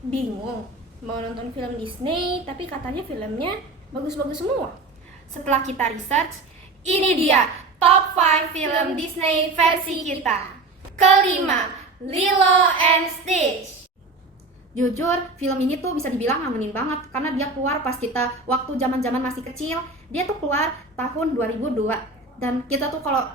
Bingung mau nonton film Disney tapi katanya filmnya bagus-bagus semua. Setelah kita research, ini dia top 5 film Disney versi kita. Kelima, Lilo and Stitch. Jujur, film ini tuh bisa dibilang ngangenin banget karena dia keluar pas kita waktu zaman-zaman masih kecil. Dia tuh keluar tahun 2002 dan kita tuh kalau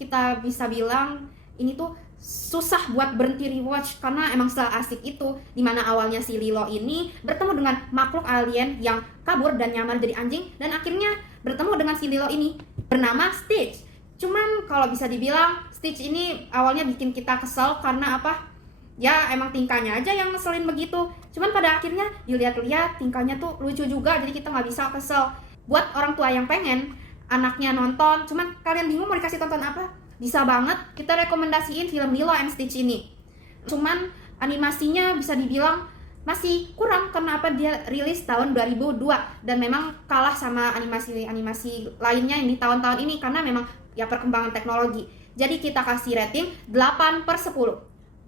kita bisa bilang ini tuh susah buat berhenti rewatch karena emang seasik itu, dimana awalnya si Lilo ini bertemu dengan makhluk alien yang kabur dan nyamar jadi anjing dan akhirnya bertemu dengan si Lilo ini bernama Stitch. Cuman kalau bisa dibilang Stitch ini awalnya bikin kita kesel karena apa? Ya emang tingkahnya aja yang ngeselin begitu. Cuman pada akhirnya dilihat-lihat tingkahnya tuh lucu juga, jadi kita nggak bisa kesel. Buat orang tua yang pengen anaknya nonton, cuman kalian bingung mau dikasih tonton apa? Bisa banget kita rekomendasiin film Lilo and Stitch ini. Cuman animasinya bisa dibilang masih kurang karena apa, dia rilis tahun 2002 dan memang kalah sama animasi-animasi lainnya yang di tahun-tahun ini karena memang ya perkembangan teknologi. Jadi kita kasih rating 8/10.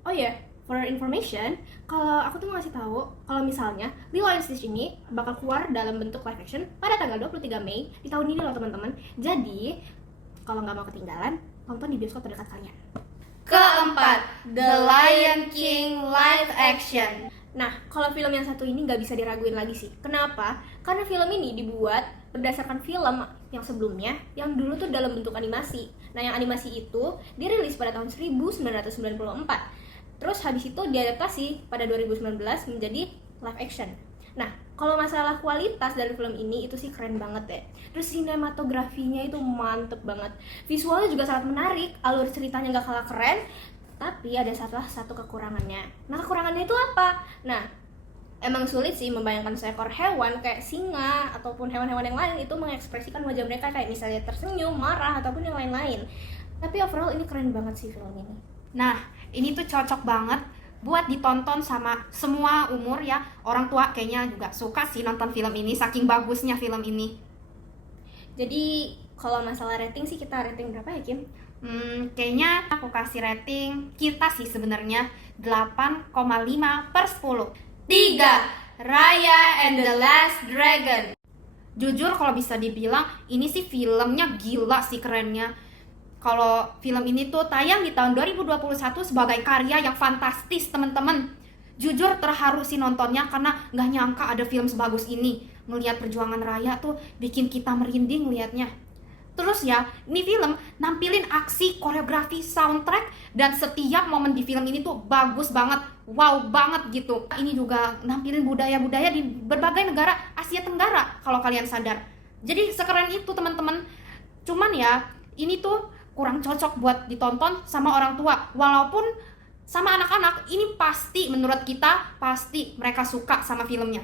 Oh ya, for information, kalau aku tuh mau ngasih tahu kalau misalnya Lilo and Stitch ini bakal keluar dalam bentuk live action pada tanggal 23 Mei di tahun ini loh teman-teman. Jadi kalau nggak mau ketinggalan, tonton di bioskop terdekat kalian. Keempat, The Lion King live action. Nah, kalau film yang satu ini nggak bisa diraguin lagi sih. Kenapa? Karena film ini dibuat berdasarkan film yang sebelumnya, yang dulu tuh dalam bentuk animasi. Nah, yang animasi itu dirilis pada tahun 1994. Terus habis itu diadaptasi pada 2019 menjadi live action. Nah, kalau masalah kualitas dari film ini itu sih keren banget ya. Terus sinematografinya itu mantep banget. Visualnya juga sangat menarik, alur ceritanya nggak kalah keren. Tapi ada salah satu kekurangannya. Nah, kekurangannya itu apa? Nah, emang sulit sih membayangkan seekor hewan kayak singa ataupun hewan-hewan yang lain itu mengekspresikan wajah mereka kayak misalnya tersenyum, marah, ataupun yang lain-lain. Tapi overall ini keren banget sih film ini. Nah, ini tuh cocok banget buat ditonton sama semua umur ya. Orang tua kayaknya juga suka sih nonton film ini, saking bagusnya film ini. Jadi kalau masalah rating sih kita rating berapa ya, Kim? Kayaknya aku kasih rating kita sih sebenarnya 8,5/10. 3. Raya and the Last Dragon. Jujur kalau bisa dibilang ini sih filmnya gila sih kerennya. Kalau film ini tuh tayang di tahun 2021 sebagai karya yang fantastis teman-teman. Jujur terharu sih nontonnya karena nggak nyangka ada film sebagus ini. Ngelihat perjuangan Raya tuh bikin kita merinding ngelihatnya. Terus ya, ini film nampilin aksi, koreografi, soundtrack, dan setiap momen di film ini tuh bagus banget, wow banget gitu. Ini juga nampilin budaya-budaya di berbagai negara Asia Tenggara kalau kalian sadar. Jadi sekeren itu teman-teman. Cuman ya, ini tuh kurang cocok buat ditonton sama orang tua. Walaupun sama anak-anak, ini pasti menurut kita, pasti mereka suka sama filmnya.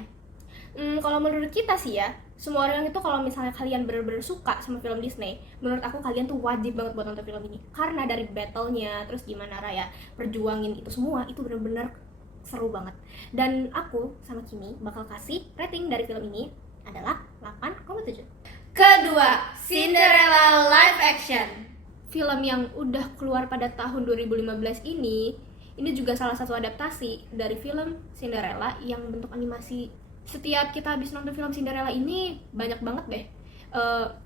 Kalau menurut kita sih ya, semua orang itu kalau misalnya kalian benar-benar suka sama film Disney, menurut aku kalian tuh wajib banget buat nonton film ini. Karena dari battle-nya, terus gimana Raya perjuangin itu semua, itu benar-benar seru banget. Dan aku sama Kimi bakal kasih rating dari film ini adalah 8,7. Kedua, Cinderella live action. Film yang udah keluar pada tahun 2015 ini juga salah satu adaptasi dari film Cinderella yang bentuk animasi. Setiap kita habis nonton film Cinderella ini banyak banget deh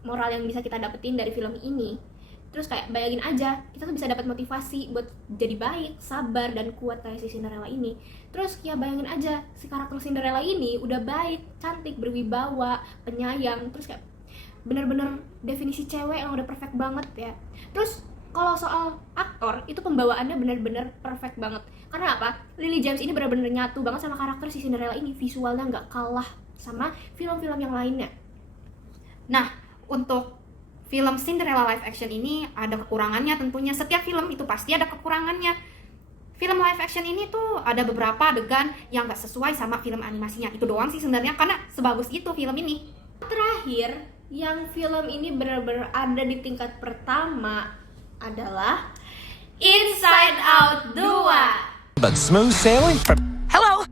moral yang bisa kita dapetin dari film ini. Terus kayak bayangin aja, kita tuh bisa dapat motivasi buat jadi baik, sabar, dan kuat kayak si Cinderella ini. Terus ya bayangin aja, si karakter Cinderella ini udah baik, cantik, berwibawa, penyayang, terus kayak bener-bener definisi cewek yang udah perfect banget ya. Terus kalau soal aktor, itu pembawaannya bener-bener perfect banget. Karena apa? Lily James ini bener-bener nyatu banget sama karakter si Cinderella ini. Visualnya nggak kalah sama film-film yang lainnya. Nah, untuk film Cinderella live action ini ada kekurangannya tentunya. Setiap film itu pasti ada kekurangannya. Film live action ini tuh ada beberapa adegan yang nggak sesuai sama film animasinya. Itu doang sih sebenarnya karena sebagus itu film ini. Terakhir, yang film ini benar-benar ada di tingkat pertama adalah Inside Out 2. But smooth sailing from... Hello!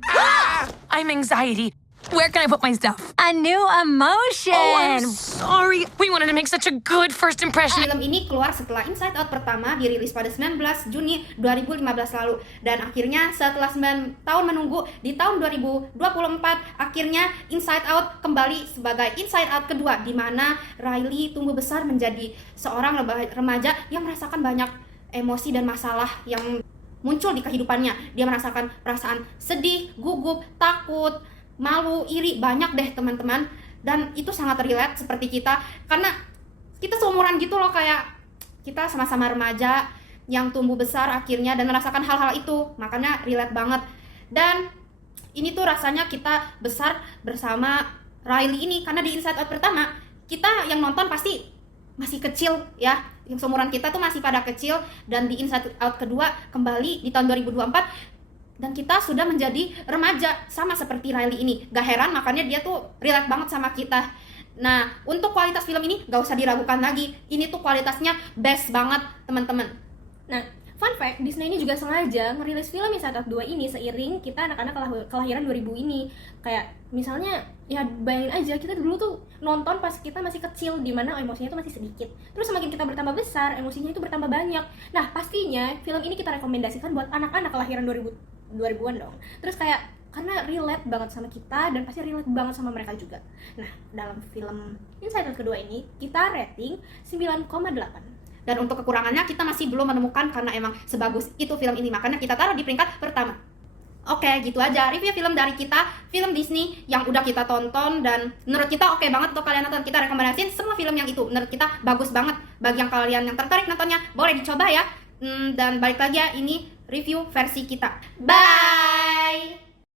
I'm anxiety. Where can I put my stuff? A new emotion. Oh, I'm sorry. We wanted to make such a good first impression. Film ini keluar setelah Inside Out pertama dirilis pada 19 Juni 2015 lalu. Dan akhirnya setelah 9 tahun menunggu, di tahun 2024 akhirnya Inside Out kembali sebagai Inside Out kedua, di mana Riley tumbuh besar menjadi seorang remaja yang merasakan banyak emosi dan masalah yang muncul di kehidupannya. Dia merasakan perasaan sedih, gugup, takut, malu, iri, banyak deh teman-teman. Dan itu sangat relate seperti kita, karena kita seumuran gitu loh, kayak kita sama-sama remaja yang tumbuh besar akhirnya dan merasakan hal-hal itu, makanya relate banget. Dan ini tuh rasanya kita besar bersama Riley ini, karena di Inside Out pertama kita yang nonton pasti masih kecil ya, yang seumuran kita tuh masih pada kecil, dan di Inside Out kedua kembali di tahun 2024 dan kita sudah menjadi remaja sama seperti Riley ini. Gak heran makanya dia tuh relate banget sama kita. Nah, untuk kualitas film ini gak usah diragukan lagi, ini tuh kualitasnya best banget teman-teman. Nah, fun fact, Disney ini juga sengaja ngerilis film Inside Out 2 ini seiring kita anak-anak kelahiran 2000 ini. Kayak misalnya, ya bayangin aja, kita dulu tuh nonton pas kita masih kecil, dimana emosinya tuh masih sedikit. Terus semakin kita bertambah besar, emosinya itu bertambah banyak. Nah, pastinya film ini kita rekomendasikan buat anak-anak kelahiran 2000-an dong. Terus kayak, karena relate banget sama kita dan pasti relate banget sama mereka juga. Nah, dalam film Inside Out kedua ini, kita rating 9,8. Dan untuk kekurangannya kita masih belum menemukan, karena emang sebagus itu film ini, makanya kita taruh di peringkat pertama. Oke, gitu aja review film dari kita, film Disney yang udah kita tonton dan menurut kita oke banget untuk kalian nonton. Kita rekomendasiin semua film yang itu, menurut kita bagus banget. Bagi yang kalian yang tertarik nontonnya, boleh dicoba ya. Dan balik lagi ya, ini review versi kita. Bye!